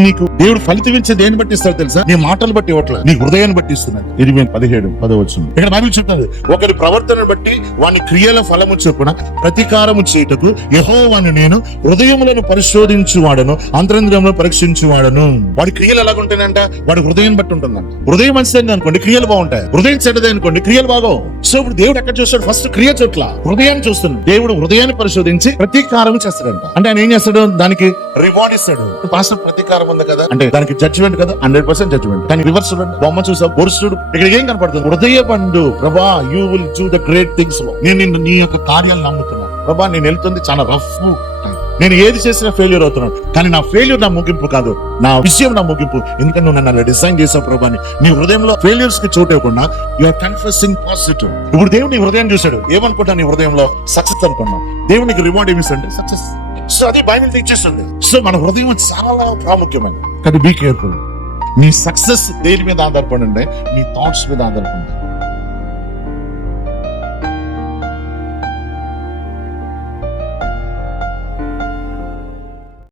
నీకు దేవుడు ఫలితం ఇచ్చే దేని బట్టి ఇస్తాడు తెలుసా? నీ మాటలు బట్టి ఇవ్వట్ల, నీ హృదయాన్ని బట్టి ఇస్తున్నాడు. 17:10 ఇక్కడ బైబిల్ చెప్తుంది, ఒకరి ప్రవర్తనను బట్టి వాని క్రియల ఫలము చొప్పున ప్రతీకారము చేయుటకు యెహోవాను నేను హృదయములను పరిశోధించువాడను, అంతరంద్రియములను పరీక్షించువాడను. వాడి క్రియలు ఎలాగుంటాయంట? వాడి హృదయం బట్టి ఉంటుందంట. హృదయం మంచిది అనుకోండి, క్రియలు బాగుంటాయి. హృదయం చెడ్డది అనుకోండి, క్రియలు బాగో. సో ఇప్పుడు దేవుడు ఎక్కడ చూస్తాడు? ఫస్ట్ క్రియ చోట్ల హృదయాన్ని చూస్తున్నాడు. దేవుడు హృదయాన్ని పరిశోధించి ప్రతీకారం చేస్తాడంట. అంటే ఆయన ఏం చేస్తాడు? దానికి రివార్డ్ ఇస్తాడు. పాస్టర్ ప్రతీకారం ఉంది కదా అంటే దానికి జడ్జిమెంట్ కదా, 100% జడ్జిమెంట్. కానీ రివర్స్ చూడండి, బొమ్మ చూసా, బొరుసుడు ఇక్కడ ఏం కనపడుతుంది? హృదయ బండు ప్రభా, you will do the great things. నేను నీ యొక్క కార్యాలు నమ్ముతున్నాను ప్రభా. నేను వెళ్తుంది చాలా రఫ్, నేను ఏది చేసినా ఫెయిల్యూర్ అవుతున్నాను. కానీ నా ఫెయిల్యూర్ నా ముగింపు కాదు, నా విజయం నా ముగింపు. ఎందుకంటే నువ్వు నన్ను డిజైన్ చేసావు ప్రభా. నీ హృదయంలో ఫెయిల్యూర్స్ కి చోటు ఇవ్వకుండా యు ఆర్ కన్ఫెసింగ్ పాజిటివ్. ఇప్పుడు దేవుడు నీ హృదయం చూశాడు, ఏమనుకుంటా? నీ హృదయంలో సక్సెస్ అనుకున్నావు. దేవునికి రివార్డ్ ఏమి ఇస్తాడు? సక్సెస్. సో అది బైబిల్ ఇచ్చేస్తుంది. సో మన హృదయం చాలా ప్రాముఖ్యమైనది. కానీ బీ కేర్ఫుల్. నీ సక్సెస్ దేని మీద ఆధారపడి ఉంటే? నీ థాట్స్ మీద ఆధారపడి.